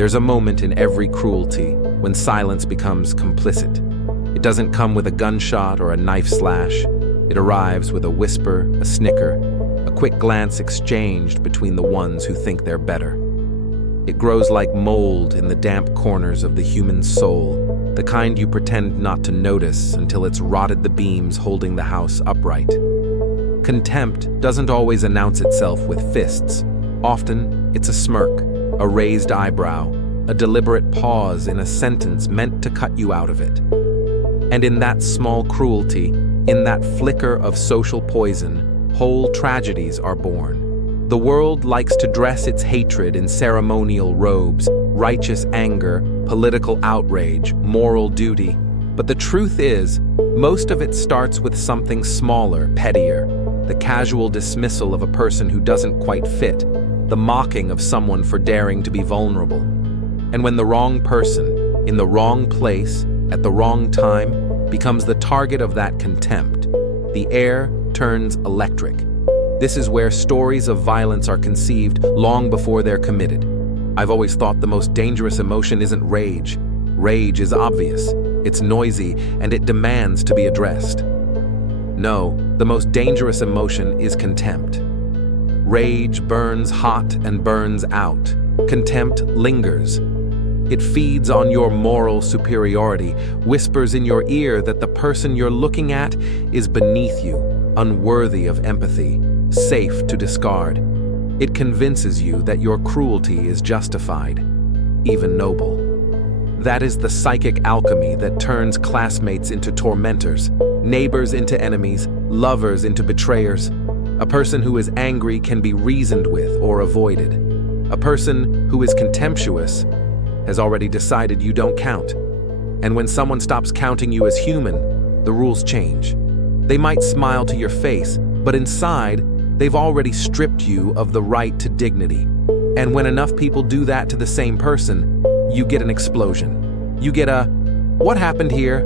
There's a moment in every cruelty when silence becomes complicit. It doesn't come with a gunshot or a knife slash. It arrives with a whisper, a snicker, a quick glance exchanged between the ones who think they're better. It grows like mold in the damp corners of the human soul, the kind you pretend not to notice until it's rotted the beams holding the house upright. Contempt doesn't always announce itself with fists. Often, it's a smirk, a raised eyebrow, a deliberate pause in a sentence meant to cut you out of it. And in that small cruelty, in that flicker of social poison, whole tragedies are born. The world likes to dress its hatred in ceremonial robes, righteous anger, political outrage, moral duty. But the truth is, most of it starts with something smaller, pettier, the casual dismissal of a person who doesn't quite fit, the mocking of someone for daring to be vulnerable. And when the wrong person, in the wrong place, at the wrong time, becomes the target of that contempt, the air turns electric. This is where stories of violence are conceived long before they're committed. I've always thought the most dangerous emotion isn't rage. Rage is obvious, it's noisy, and it demands to be addressed. No, the most dangerous emotion is contempt. Rage burns hot and burns out. Contempt lingers. It feeds on your moral superiority, whispers in your ear that the person you're looking at is beneath you, unworthy of empathy, safe to discard. It convinces you that your cruelty is justified, even noble. That is the psychic alchemy that turns classmates into tormentors, neighbors into enemies, lovers into betrayers. A person who is angry can be reasoned with or avoided. A person who is contemptuous has already decided you don't count. And when someone stops counting you as human, the rules change. They might smile to your face, but inside, they've already stripped you of the right to dignity. And when enough people do that to the same person, you get an explosion. You get a, "What happened here?"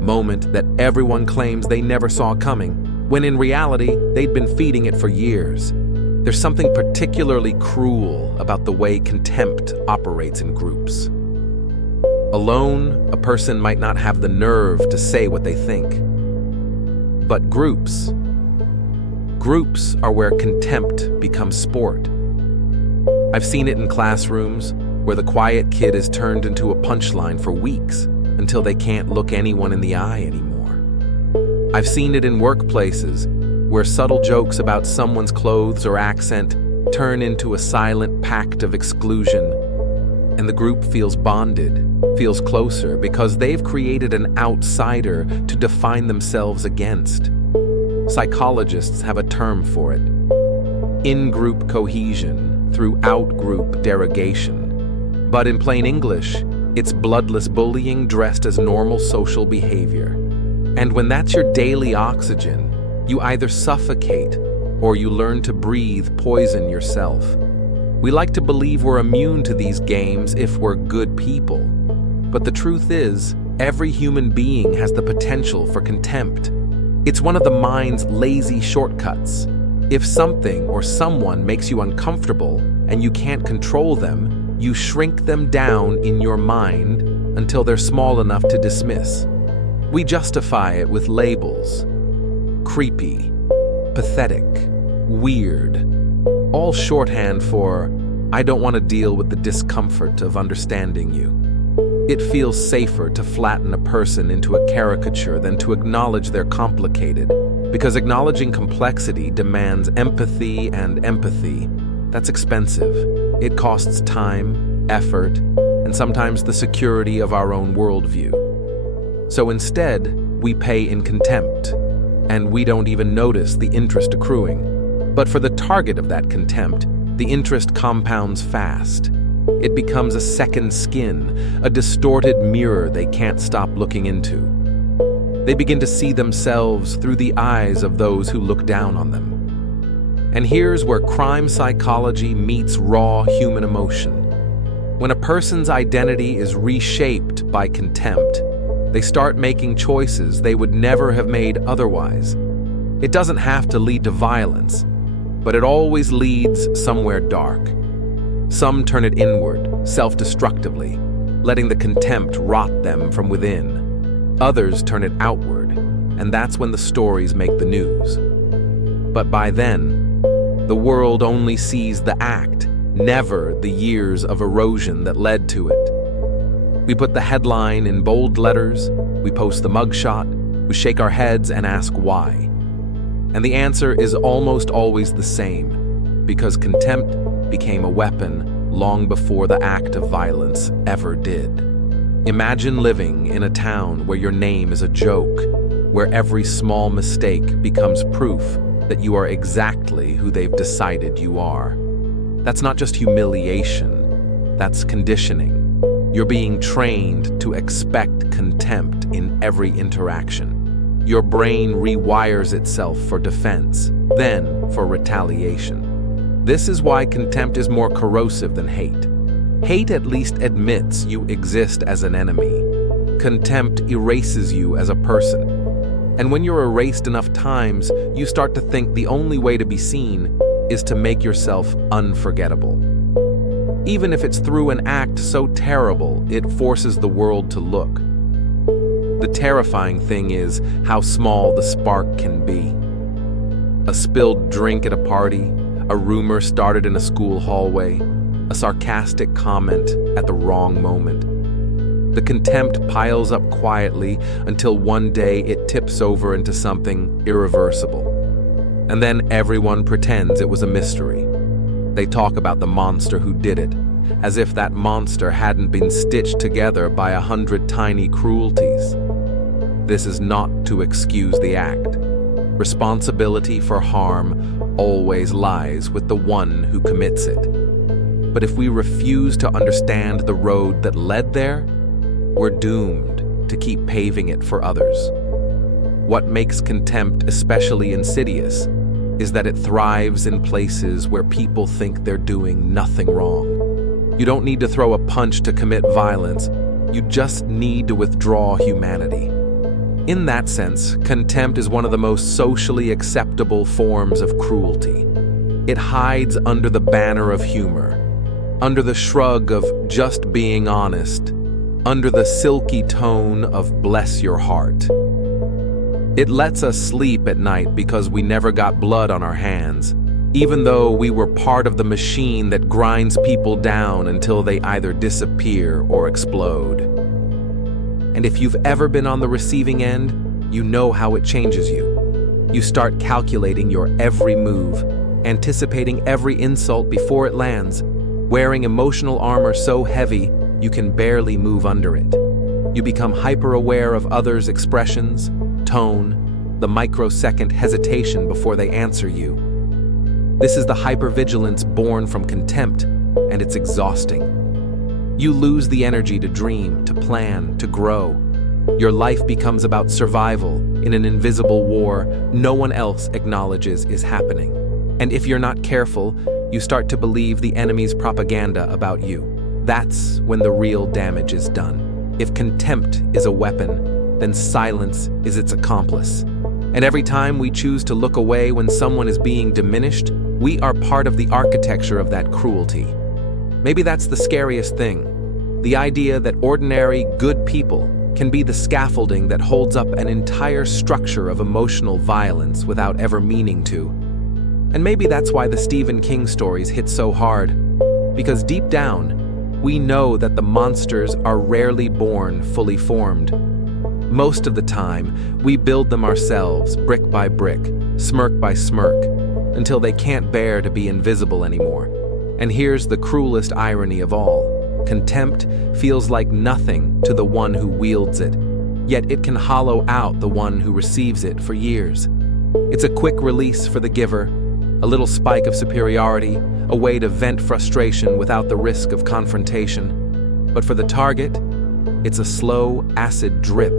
moment that everyone claims they never saw coming, when in reality, they'd been feeding it for years. There's something particularly cruel about the way contempt operates in groups. Alone, a person might not have the nerve to say what they think. But groups are where contempt becomes sport. I've seen it in classrooms where the quiet kid is turned into a punchline for weeks until they can't look anyone in the eye anymore. I've seen it in workplaces where subtle jokes about someone's clothes or accent turn into a silent pact of exclusion, and the group feels bonded, feels closer because they've created an outsider to define themselves against. Psychologists have a term for it: in-group cohesion through out-group derogation. But in plain English, it's bloodless bullying dressed as normal social behavior. And when that's your daily oxygen, you either suffocate or you learn to breathe poison yourself. We like to believe we're immune to these games if we're good people. But the truth is, every human being has the potential for contempt. It's one of the mind's lazy shortcuts. If something or someone makes you uncomfortable and you can't control them, you shrink them down in your mind until they're small enough to dismiss. We justify it with labels: creepy, pathetic, weird, all shorthand for, "I don't want to deal with the discomfort of understanding you." It feels safer to flatten a person into a caricature than to acknowledge they're complicated, because acknowledging complexity demands empathy, and empathy, that's expensive. It costs time, effort, and sometimes the security of our own worldview. So instead, we pay in contempt, and we don't even notice the interest accruing. But for the target of that contempt, the interest compounds fast. It becomes a second skin, a distorted mirror they can't stop looking into. They begin to see themselves through the eyes of those who look down on them. And here's where crime psychology meets raw human emotion. When a person's identity is reshaped by contempt, they start making choices they would never have made otherwise. It doesn't have to lead to violence, but it always leads somewhere dark. Some turn it inward, self-destructively, letting the contempt rot them from within. Others turn it outward, and that's when the stories make the news. But by then, the world only sees the act, never the years of erosion that led to it. We put the headline in bold letters, we post the mugshot, we shake our heads and ask why. And the answer is almost always the same, because contempt became a weapon long before the act of violence ever did. Imagine living in a town where your name is a joke, where every small mistake becomes proof that you are exactly who they've decided you are. That's not just humiliation, that's conditioning. You're being trained to expect contempt in every interaction. Your brain rewires itself for defense, then for retaliation. This is why contempt is more corrosive than hate. Hate at least admits you exist as an enemy. Contempt erases you as a person. And when you're erased enough times, you start to think the only way to be seen is to make yourself unforgettable. Even if it's through an act so terrible, it forces the world to look. The terrifying thing is how small the spark can be. A spilled drink at a party, a rumor started in a school hallway, a sarcastic comment at the wrong moment. The contempt piles up quietly until one day it tips over into something irreversible. And then everyone pretends it was a mystery. They talk about the monster who did it, as if that monster hadn't been stitched together by 100 tiny cruelties. This is not to excuse the act. Responsibility for harm always lies with the one who commits it. But if we refuse to understand the road that led there, we're doomed to keep paving it for others. What makes contempt especially insidious is that it thrives in places where people think they're doing nothing wrong. You don't need to throw a punch to commit violence, you just need to withdraw humanity. In that sense, contempt is one of the most socially acceptable forms of cruelty. It hides under the banner of humor, under the shrug of just being honest, under the silky tone of bless your heart. It lets us sleep at night because we never got blood on our hands, even though we were part of the machine that grinds people down until they either disappear or explode. And if you've ever been on the receiving end, you know how it changes you. You start calculating your every move, anticipating every insult before it lands, wearing emotional armor so heavy you can barely move under it. You become hyper-aware of others' expressions, tone, the microsecond hesitation before they answer you. This is the hypervigilance born from contempt, and it's exhausting. You lose the energy to dream, to plan, to grow. Your life becomes about survival in an invisible war no one else acknowledges is happening. And if you're not careful, you start to believe the enemy's propaganda about you. That's when the real damage is done. If contempt is a weapon, then silence is its accomplice. And every time we choose to look away when someone is being diminished, we are part of the architecture of that cruelty. Maybe that's the scariest thing. The idea that ordinary, good people can be the scaffolding that holds up an entire structure of emotional violence without ever meaning to. And maybe that's why the Stephen King stories hit so hard. Because deep down, we know that the monsters are rarely born fully formed. Most of the time, we build them ourselves, brick by brick, smirk by smirk, until they can't bear to be invisible anymore. And here's the cruelest irony of all. Contempt feels like nothing to the one who wields it, yet it can hollow out the one who receives it for years. It's a quick release for the giver, a little spike of superiority, a way to vent frustration without the risk of confrontation. But for the target, it's a slow, acid drip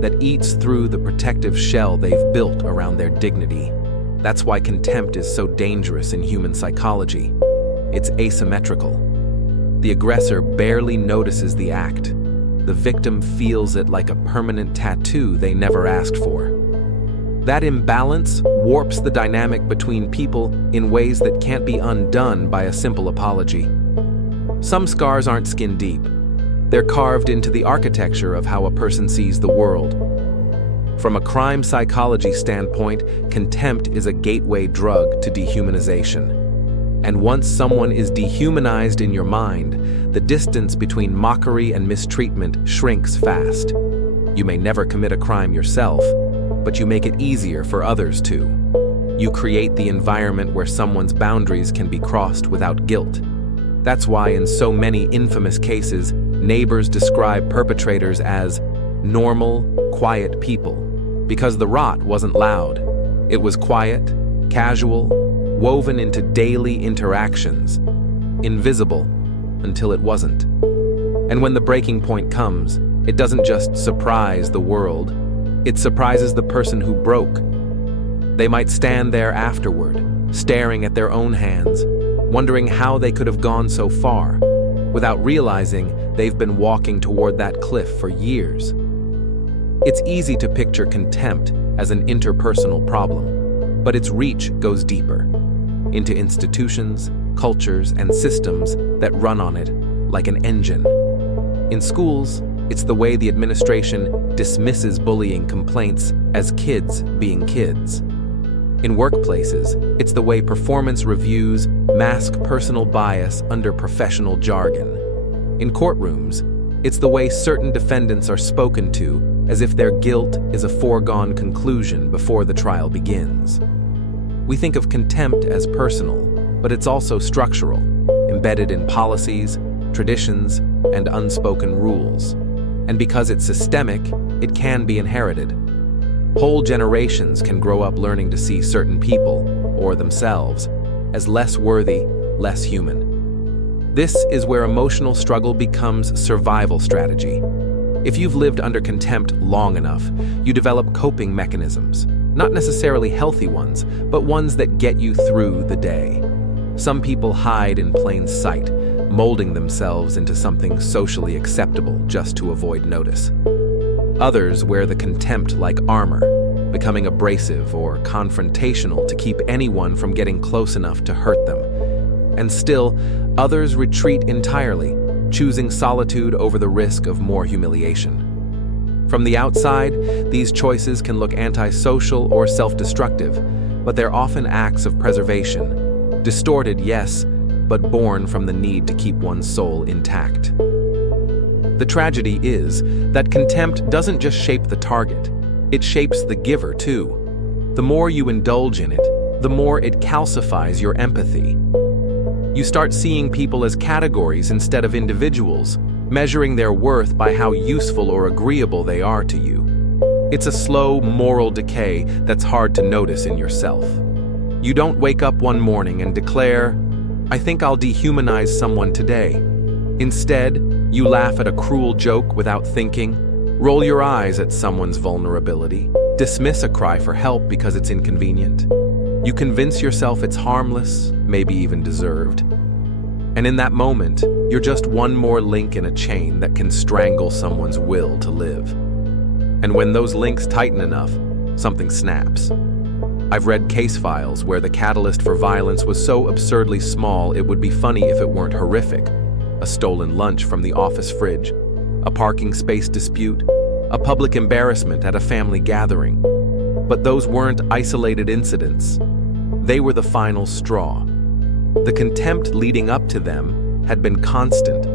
that eats through the protective shell they've built around their dignity. That's why contempt is so dangerous in human psychology. It's asymmetrical. The aggressor barely notices the act. The victim feels it like a permanent tattoo they never asked for. That imbalance warps the dynamic between people in ways that can't be undone by a simple apology. Some scars aren't skin deep. They're carved into the architecture of how a person sees the world. From a crime psychology standpoint, contempt is a gateway drug to dehumanization. And once someone is dehumanized in your mind, the distance between mockery and mistreatment shrinks fast. You may never commit a crime yourself, but you make it easier for others to. You create the environment where someone's boundaries can be crossed without guilt. That's why in so many infamous cases, neighbors describe perpetrators as normal, quiet people, because the rot wasn't loud. It was quiet, casual, woven into daily interactions, invisible until it wasn't. And when the breaking point comes, it doesn't just surprise the world, it surprises the person who broke. They might stand there afterward, staring at their own hands, wondering how they could have gone so far, without realizing they've been walking toward that cliff for years. It's easy to picture contempt as an interpersonal problem, but its reach goes deeper, into institutions, cultures, and systems that run on it like an engine. In schools, it's the way the administration dismisses bullying complaints as kids being kids. In workplaces, it's the way performance reviews mask personal bias under professional jargon. In courtrooms, it's the way certain defendants are spoken to as if their guilt is a foregone conclusion before the trial begins. We think of contempt as personal, but it's also structural, embedded in policies, traditions, and unspoken rules. And because it's systemic, it can be inherited. Whole generations can grow up learning to see certain people, or themselves, as less worthy, less human. This is where emotional struggle becomes survival strategy. If you've lived under contempt long enough, you develop coping mechanisms, not necessarily healthy ones, but ones that get you through the day. Some people hide in plain sight, molding themselves into something socially acceptable just to avoid notice. Others wear the contempt like armor, becoming abrasive or confrontational to keep anyone from getting close enough to hurt them. And still, others retreat entirely, choosing solitude over the risk of more humiliation. From the outside, these choices can look antisocial or self-destructive, but they're often acts of preservation. Distorted, yes, but born from the need to keep one's soul intact. The tragedy is that contempt doesn't just shape the target, it shapes the giver too. The more you indulge in it, the more it calcifies your empathy. You start seeing people as categories instead of individuals, measuring their worth by how useful or agreeable they are to you. It's a slow moral decay that's hard to notice in yourself. You don't wake up one morning and declare, "I think I'll dehumanize someone today." Instead, you laugh at a cruel joke without thinking, roll your eyes at someone's vulnerability, dismiss a cry for help because it's inconvenient. You convince yourself it's harmless, maybe even deserved. And in that moment, you're just one more link in a chain that can strangle someone's will to live. And when those links tighten enough, something snaps. I've read case files where the catalyst for violence was so absurdly small it would be funny if it weren't horrific. A stolen lunch from the office fridge, a parking space dispute, a public embarrassment at a family gathering. But those weren't isolated incidents. They were the final straw. The contempt leading up to them had been constant,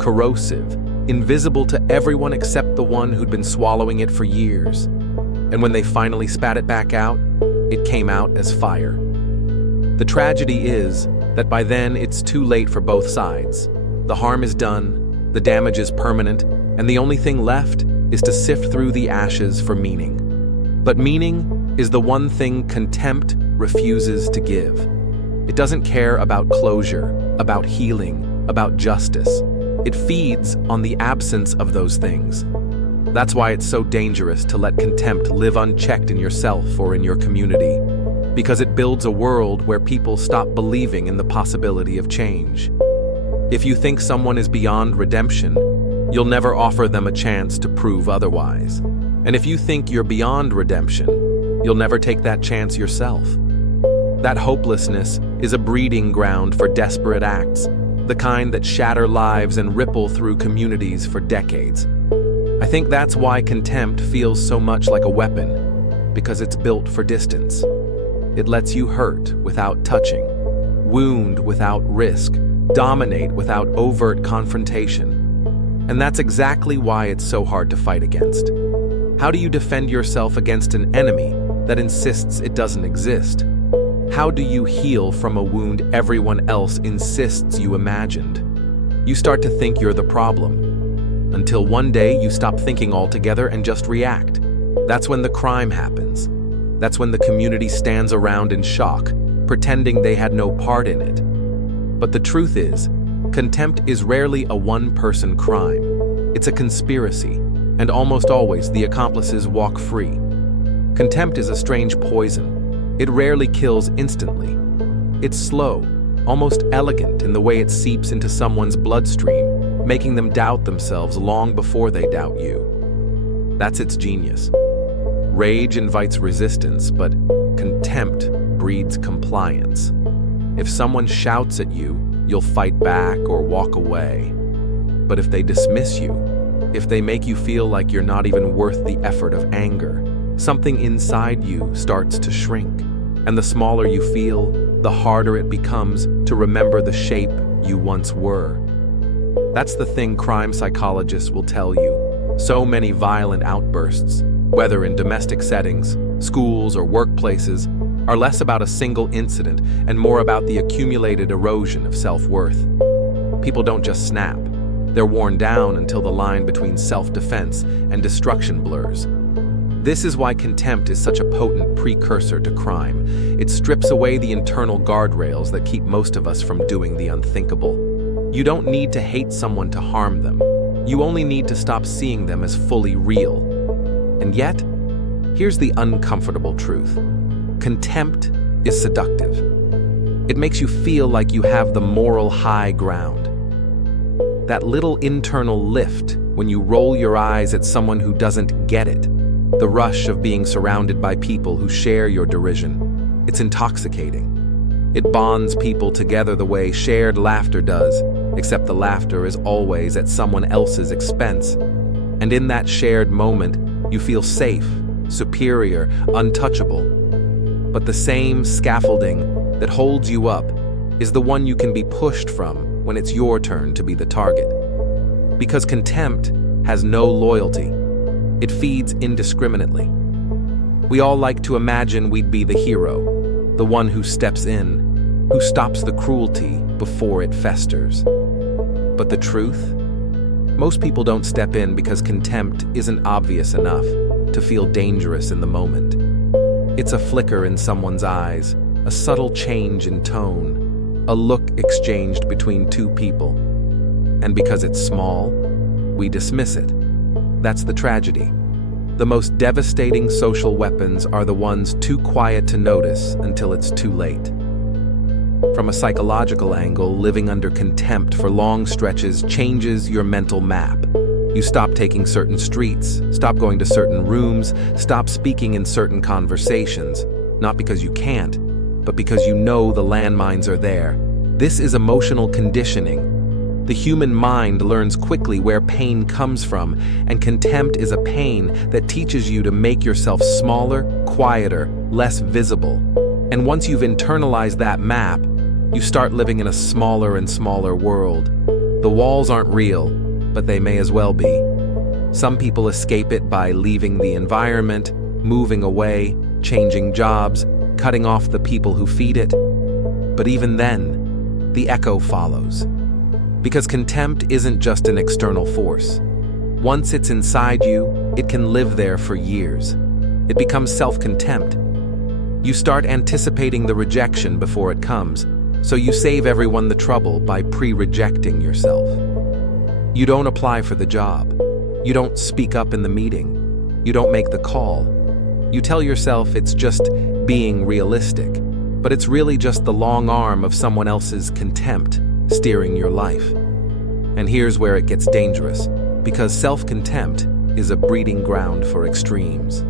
corrosive, invisible to everyone except the one who'd been swallowing it for years. And when they finally spat it back out, it came out as fire. The tragedy is that by then it's too late for both sides. The harm is done, the damage is permanent, and the only thing left is to sift through the ashes for meaning. But meaning is the one thing contempt refuses to give. It doesn't care about closure, about healing, about justice. It feeds on the absence of those things. That's why it's so dangerous to let contempt live unchecked in yourself or in your community, because it builds a world where people stop believing in the possibility of change. If you think someone is beyond redemption, you'll never offer them a chance to prove otherwise. And if you think you're beyond redemption, you'll never take that chance yourself. That hopelessness is a breeding ground for desperate acts, the kind that shatter lives and ripple through communities for decades. I think that's why contempt feels so much like a weapon, because it's built for distance. It lets you hurt without touching, wound without risk, dominate without overt confrontation. And that's exactly why it's so hard to fight against. How do you defend yourself against an enemy that insists it doesn't exist? How do you heal from a wound everyone else insists you imagined? You start to think you're the problem, until one day you stop thinking altogether and just react. That's when the crime happens. That's when the community stands around in shock, pretending they had no part in it. But the truth is, contempt is rarely a one-person crime. It's a conspiracy, and almost always the accomplices walk free. Contempt is a strange poison. It rarely kills instantly. It's slow, almost elegant in the way it seeps into someone's bloodstream, making them doubt themselves long before they doubt you. That's its genius. Rage invites resistance, but contempt breeds compliance. If someone shouts at you, you'll fight back or walk away. But if they dismiss you, if they make you feel like you're not even worth the effort of anger, something inside you starts to shrink. And the smaller you feel, the harder it becomes to remember the shape you once were. That's the thing crime psychologists will tell you. So many violent outbursts, whether in domestic settings, schools, or workplaces, are less about a single incident and more about the accumulated erosion of self-worth. People don't just snap. They're worn down until the line between self-defense and destruction blurs. This is why contempt is such a potent precursor to crime. It strips away the internal guardrails that keep most of us from doing the unthinkable. You don't need to hate someone to harm them. You only need to stop seeing them as fully real. And yet, here's the uncomfortable truth. Contempt is seductive. It makes you feel like you have the moral high ground. That little internal lift when you roll your eyes at someone who doesn't get it. The rush of being surrounded by people who share your derision. It's intoxicating. It bonds people together the way shared laughter does, except the laughter is always at someone else's expense. And in that shared moment, you feel safe, superior, untouchable. But the same scaffolding that holds you up is the one you can be pushed from when it's your turn to be the target. Because contempt has no loyalty. It feeds indiscriminately. We all like to imagine we'd be the hero, the one who steps in, who stops the cruelty before it festers. But the truth? Most people don't step in because contempt isn't obvious enough to feel dangerous in the moment. It's a flicker in someone's eyes, a subtle change in tone, a look exchanged between two people. And because it's small, we dismiss it. That's the tragedy. The most devastating social weapons are the ones too quiet to notice until it's too late. From a psychological angle, living under contempt for long stretches changes your mental map. You stop taking certain streets, stop going to certain rooms, stop speaking in certain conversations, not because you can't, but because you know the landmines are there. This is emotional conditioning. The human mind learns quickly where pain comes from, and contempt is a pain that teaches you to make yourself smaller, quieter, less visible. And once you've internalized that map, you start living in a smaller and smaller world. The walls aren't real, but they may as well be. Some people escape it by leaving the environment, moving away, changing jobs, cutting off the people who feed it. But even then, the echo follows. Because contempt isn't just an external force. Once it's inside you, it can live there for years. It becomes self-contempt. You start anticipating the rejection before it comes, so you save everyone the trouble by pre-rejecting yourself. You don't apply for the job. You don't speak up in the meeting. You don't make the call. You tell yourself it's just being realistic, but it's really just the long arm of someone else's contempt steering your life. And here's where it gets dangerous, because self-contempt is a breeding ground for extremes.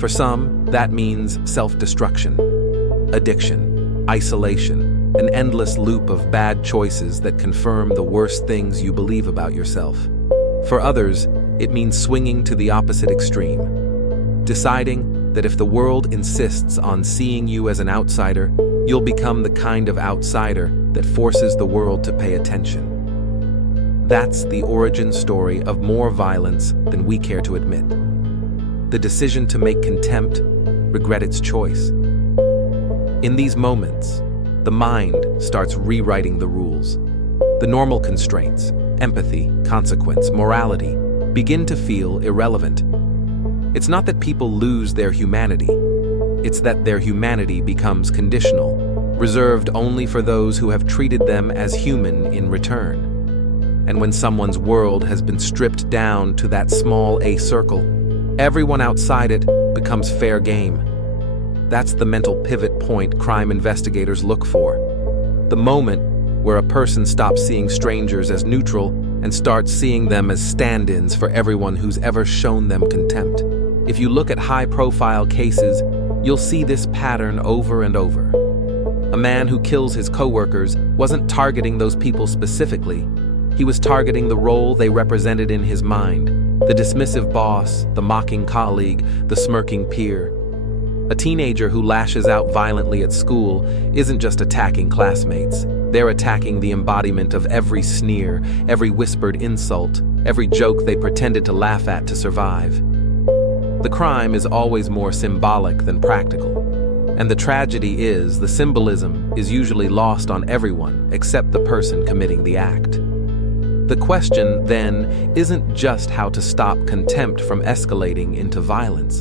For some, that means self-destruction, addiction, isolation, an endless loop of bad choices that confirm the worst things you believe about yourself. For others, it means swinging to the opposite extreme, deciding that if the world insists on seeing you as an outsider, you'll become the kind of outsider that forces the world to pay attention. That's the origin story of more violence than we care to admit. The decision to make contempt regret its choice. In these moments, the mind starts rewriting the rules. The normal constraints, empathy, consequence, morality, begin to feel irrelevant. It's not that people lose their humanity. It's that their humanity becomes conditional, reserved only for those who have treated them as human in return. And when someone's world has been stripped down to that small A circle, everyone outside it becomes fair game. That's the mental pivot point crime investigators look for. The moment where a person stops seeing strangers as neutral and starts seeing them as stand-ins for everyone who's ever shown them contempt. If you look at high-profile cases, you'll see this pattern over and over. A man who kills his coworkers wasn't targeting those people specifically. He was targeting the role they represented in his mind, the dismissive boss, the mocking colleague, the smirking peer. A teenager who lashes out violently at school isn't just attacking classmates. They're attacking the embodiment of every sneer, every whispered insult, every joke they pretended to laugh at to survive. The crime is always more symbolic than practical. And the tragedy is, the symbolism is usually lost on everyone except the person committing the act. The question, then, isn't just how to stop contempt from escalating into violence.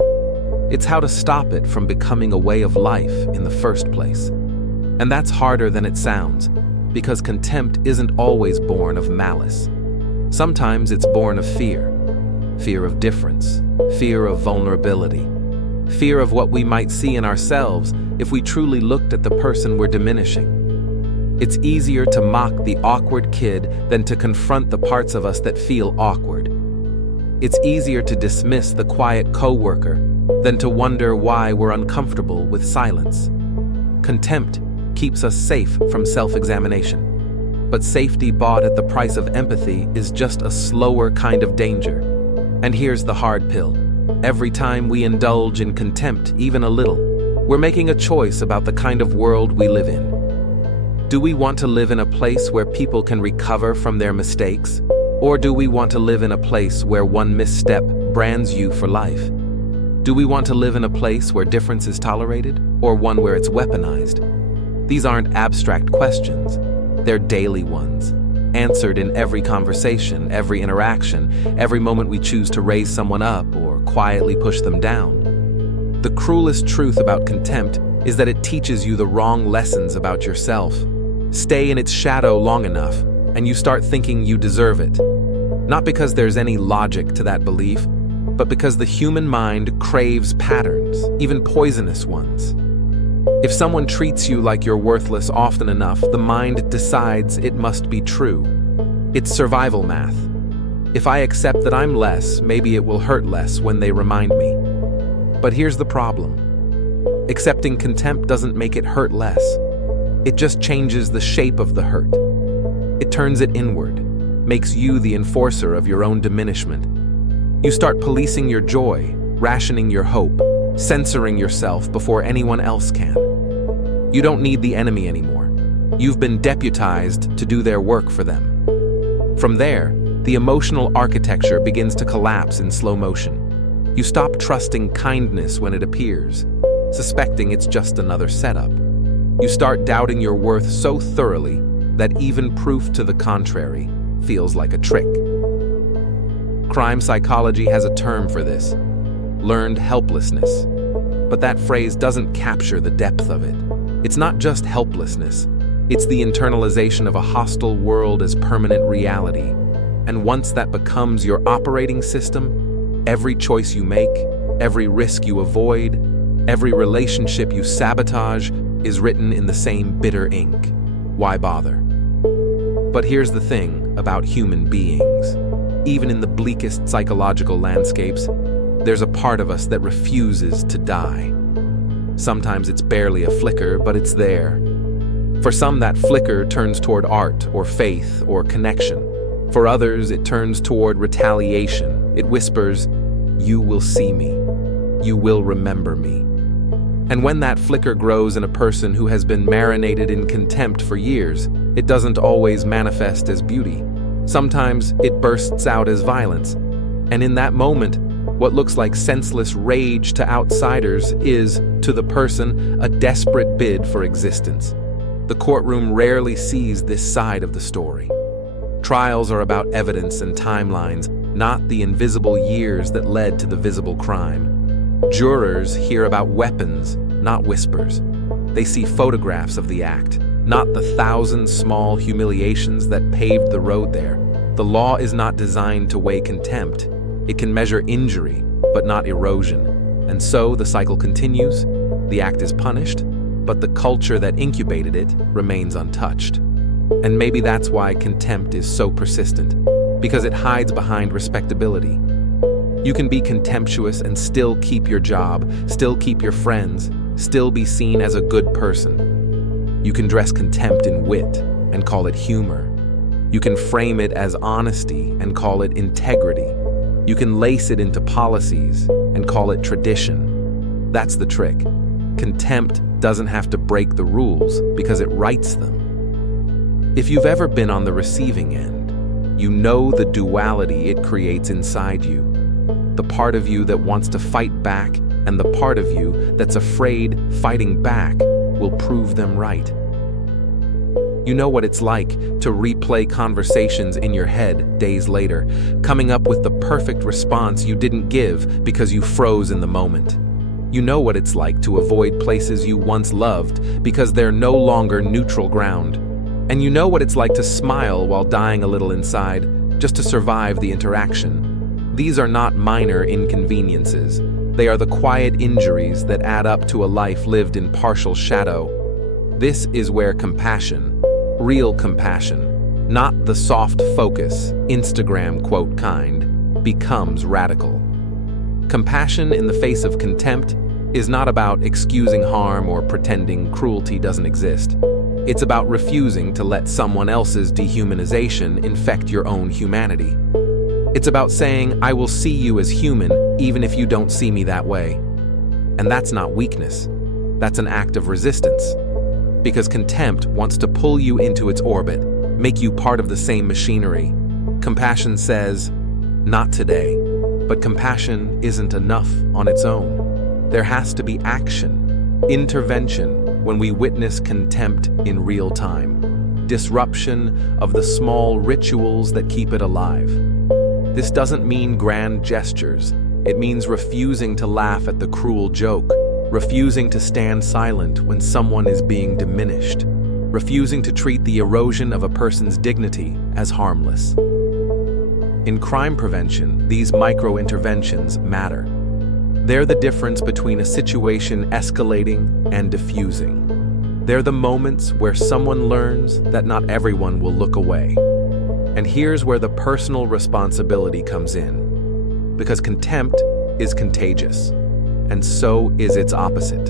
It's how to stop it from becoming a way of life in the first place. And that's harder than it sounds, because contempt isn't always born of malice. Sometimes it's born of fear. Fear of difference, fear of vulnerability, fear of what we might see in ourselves if we truly looked at the person we're diminishing. It's easier to mock the awkward kid than to confront the parts of us that feel awkward. It's easier to dismiss the quiet coworker than to wonder why we're uncomfortable with silence. Contempt keeps us safe from self-examination. But safety bought at the price of empathy is just a slower kind of danger. And here's the hard pill. Every time we indulge in contempt, even a little, we're making a choice about the kind of world we live in. Do we want to live in a place where people can recover from their mistakes? Or do we want to live in a place where one misstep brands you for life? Do we want to live in a place where difference is tolerated, or one where it's weaponized? These aren't abstract questions. They're daily ones, answered in every conversation, every interaction, every moment we choose to raise someone up or quietly push them down. The cruelest truth about contempt is that it teaches you the wrong lessons about yourself. Stay in its shadow long enough, and you start thinking you deserve it. Not because there's any logic to that belief, but because the human mind craves patterns, even poisonous ones. If someone treats you like you're worthless often enough, the mind decides it must be true. It's survival math. If I accept that I'm less, maybe it will hurt less when they remind me. But here's the problem. Accepting contempt doesn't make it hurt less. It just changes the shape of the hurt. It turns it inward, makes you the enforcer of your own diminishment. You start policing your joy, rationing your hope, censoring yourself before anyone else can. You don't need the enemy anymore. You've been deputized to do their work for them. From there, the emotional architecture begins to collapse in slow motion. You stop trusting kindness when it appears, suspecting it's just another setup. You start doubting your worth so thoroughly that even proof to the contrary feels like a trick. Crime psychology has a term for this: learned helplessness. But that phrase doesn't capture the depth of it. It's not just helplessness. It's the internalization of a hostile world as permanent reality. And once that becomes your operating system, every choice you make, every risk you avoid, every relationship you sabotage is written in the same bitter ink. Why bother? But here's the thing about human beings. Even in the bleakest psychological landscapes, there's a part of us that refuses to die. Sometimes it's barely a flicker, but it's there. For some, that flicker turns toward art or faith or connection. For others, it turns toward retaliation. It whispers, "You will see me. You will remember me." And when that flicker grows in a person who has been marinated in contempt for years, it doesn't always manifest as beauty. Sometimes it bursts out as violence. And in that moment, what looks like senseless rage to outsiders is, to the person, a desperate bid for existence. The courtroom rarely sees this side of the story. Trials are about evidence and timelines, not the invisible years that led to the visible crime. Jurors hear about weapons, not whispers. They see photographs of the act, not the thousand small humiliations that paved the road there. The law is not designed to weigh contempt. It can measure injury, but not erosion. And so the cycle continues. The act is punished, but the culture that incubated it remains untouched. And maybe that's why contempt is so persistent, because it hides behind respectability. You can be contemptuous and still keep your job, still keep your friends, still be seen as a good person. You can dress contempt in wit and call it humor. You can frame it as honesty and call it integrity. You can lace it into policies and call it tradition. That's the trick. Contempt doesn't have to break the rules because it writes them. If you've ever been on the receiving end, you know the duality it creates inside you. The part of you that wants to fight back and the part of you that's afraid fighting back will prove them right. You know what it's like to replay conversations in your head days later, coming up with the perfect response you didn't give because you froze in the moment. You know what it's like to avoid places you once loved because they're no longer neutral ground. And you know what it's like to smile while dying a little inside, just to survive the interaction. These are not minor inconveniences. They are the quiet injuries that add up to a life lived in partial shadow. This is where compassion, real compassion, not the soft focus, Instagram quote kind, becomes radical. Compassion in the face of contempt is not about excusing harm or pretending cruelty doesn't exist. It's about refusing to let someone else's dehumanization infect your own humanity. It's about saying, I will see you as human even if you don't see me that way. And that's not weakness. That's an act of resistance. Because contempt wants to pull you into its orbit, make you part of the same machinery. Compassion says, not today. But compassion isn't enough on its own. There has to be action, intervention when we witness contempt in real time, disruption of the small rituals that keep it alive. This doesn't mean grand gestures. It means refusing to laugh at the cruel joke, refusing to stand silent when someone is being diminished, refusing to treat the erosion of a person's dignity as harmless. In crime prevention, these micro-interventions matter. They're the difference between a situation escalating and diffusing. They're the moments where someone learns that not everyone will look away. And here's where the personal responsibility comes in. Because contempt is contagious, and so is its opposite.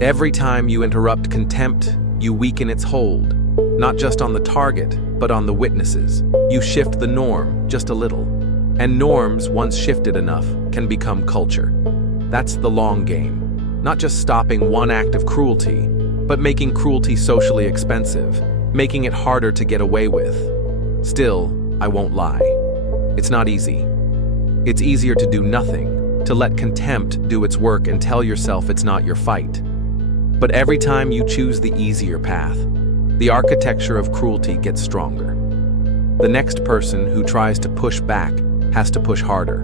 Every time you interrupt contempt, you weaken its hold, not just on the target, but on the witnesses. You shift the norm just a little. And norms, once shifted enough, can become culture. That's the long game. Not just stopping one act of cruelty, but making cruelty socially expensive, making it harder to get away with. Still, I won't lie. It's not easy. It's easier to do nothing, to let contempt do its work and tell yourself it's not your fight. But every time you choose the easier path, the architecture of cruelty gets stronger. The next person who tries to push back has to push harder.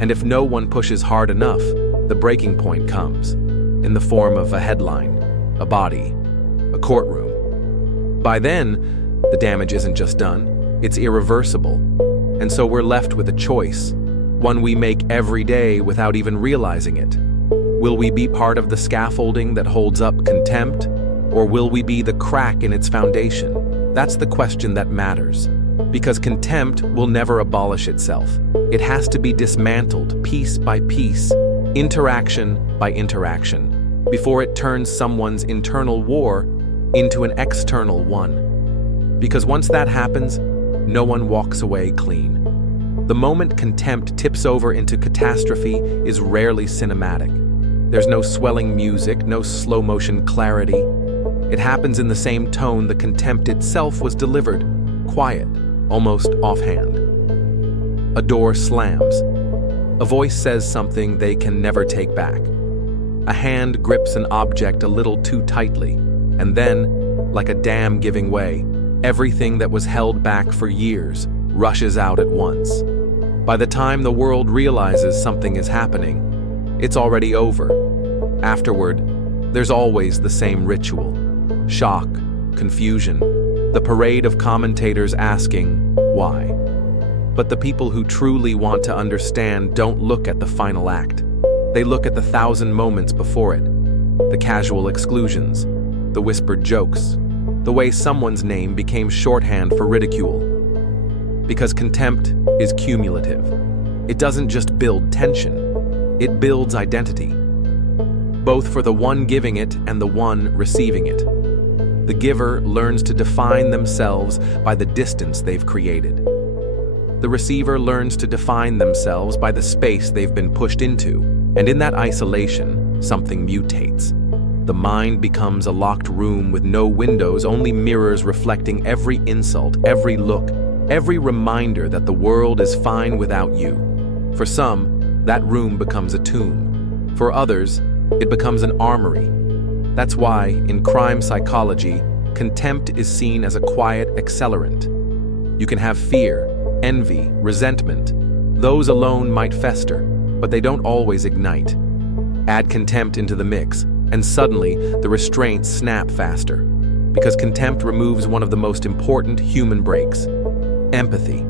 And if no one pushes hard enough, the breaking point comes, in the form of a headline, a body, a courtroom. By then, the damage isn't just done, it's irreversible. And so we're left with a choice, one we make every day without even realizing it. Will we be part of the scaffolding that holds up contempt, or will we be the crack in its foundation? That's the question that matters. Because contempt will never abolish itself. It has to be dismantled piece by piece, interaction by interaction, before it turns someone's internal war into an external one. Because once that happens, no one walks away clean. The moment contempt tips over into catastrophe is rarely cinematic. There's no swelling music, no slow-motion clarity. It happens in the same tone the contempt itself was delivered, quiet, almost offhand. A door slams. A voice says something they can never take back. A hand grips an object a little too tightly, and then, like a dam giving way, everything that was held back for years rushes out at once. By the time the world realizes something is happening, it's already over. Afterward, there's always the same ritual: shock, confusion, the parade of commentators asking, why? But the people who truly want to understand don't look at the final act. They look at the 1,000 moments before it, the casual exclusions, the whispered jokes, the way someone's name became shorthand for ridicule. Because contempt is cumulative. It doesn't just build tension, it builds identity, both for the one giving it and the one receiving it. The giver learns to define themselves by the distance they've created. The receiver learns to define themselves by the space they've been pushed into, and in that isolation, something mutates. The mind becomes a locked room with no windows, only mirrors reflecting every insult, every look, every reminder that the world is fine without you. For some, that room becomes a tomb. For others, it becomes an armory. That's why, in crime psychology, contempt is seen as a quiet accelerant. You can have fear, envy, resentment. Those alone might fester, but they don't always ignite. Add contempt into the mix, and suddenly the restraints snap faster. Because contempt removes one of the most important human brakes: empathy.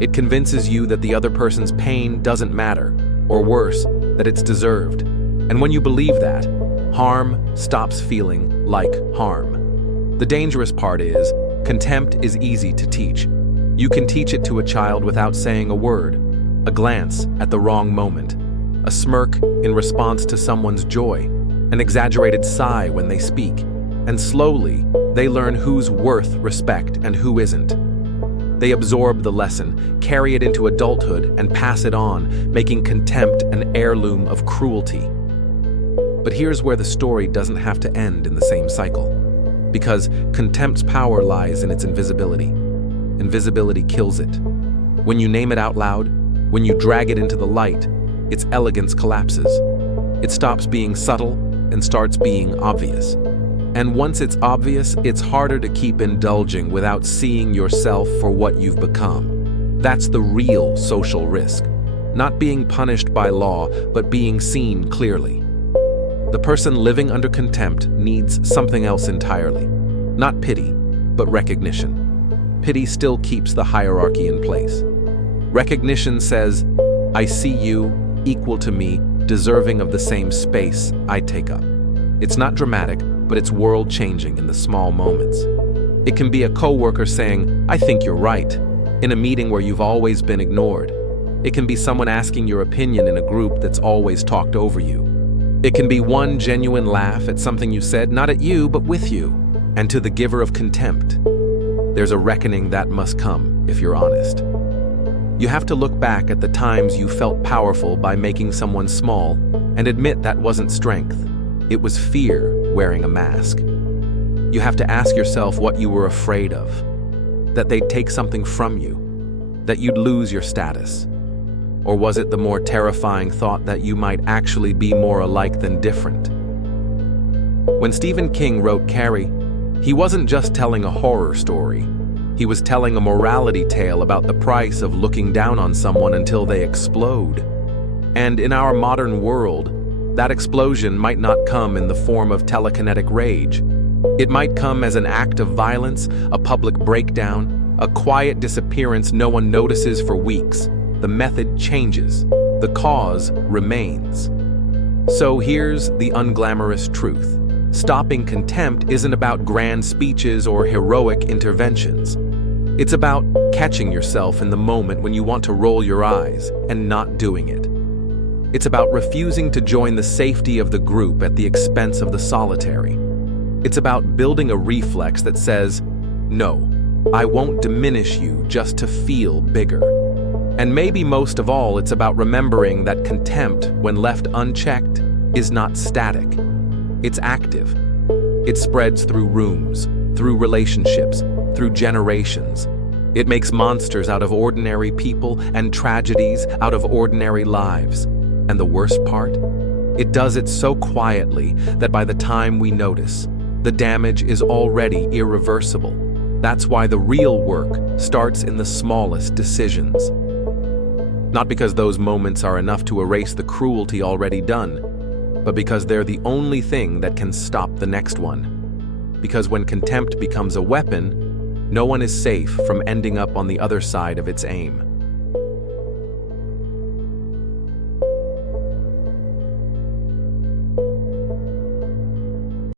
It convinces you that the other person's pain doesn't matter, or worse, that it's deserved. And when you believe that, harm stops feeling like harm. The dangerous part is, contempt is easy to teach. You can teach it to a child without saying a word, a glance at the wrong moment, a smirk in response to someone's joy, an exaggerated sigh when they speak, and slowly, they learn who's worth respect and who isn't. They absorb the lesson, carry it into adulthood, and pass it on, making contempt an heirloom of cruelty. But here's where the story doesn't have to end in the same cycle. Because contempt's power lies in its invisibility. Invisibility kills it. When you name it out loud, when you drag it into the light, its elegance collapses. It stops being subtle and starts being obvious. And once it's obvious, it's harder to keep indulging without seeing yourself for what you've become. That's the real social risk. Not being punished by law, but being seen clearly. The person living under contempt needs something else entirely. Not pity, but recognition. Pity still keeps the hierarchy in place. Recognition says, I see you, equal to me, deserving of the same space I take up. It's not dramatic, but it's world-changing in the small moments. It can be a coworker saying, I think you're right, in a meeting where you've always been ignored. It can be someone asking your opinion in a group that's always talked over you. It can be one genuine laugh at something you said, not at you, but with you. And to the giver of contempt, there's a reckoning that must come, if you're honest. You have to look back at the times you felt powerful by making someone small and admit that wasn't strength. It was fear wearing a mask. You have to ask yourself what you were afraid of. That they'd take something from you. That you'd lose your status. Or was it the more terrifying thought that you might actually be more alike than different? When Stephen King wrote Carrie, he wasn't just telling a horror story. He was telling a morality tale about the price of looking down on someone until they explode. And in our modern world, that explosion might not come in the form of telekinetic rage. It might come as an act of violence, a public breakdown, a quiet disappearance no one notices for weeks. The method changes. The cause remains. So here's the unglamorous truth. Stopping contempt isn't about grand speeches or heroic interventions. It's about catching yourself in the moment when you want to roll your eyes and not doing it. It's about refusing to join the safety of the group at the expense of the solitary. It's about building a reflex that says, no, I won't diminish you just to feel bigger. And maybe most of all, it's about remembering that contempt, when left unchecked, is not static. It's active. It spreads through rooms, through relationships, through generations. It makes monsters out of ordinary people and tragedies out of ordinary lives. And the worst part? It does it so quietly that by the time we notice, the damage is already irreversible. That's why the real work starts in the smallest decisions. Not because those moments are enough to erase the cruelty already done, but because they're the only thing that can stop the next one. Because when contempt becomes a weapon, no one is safe from ending up on the other side of its aim.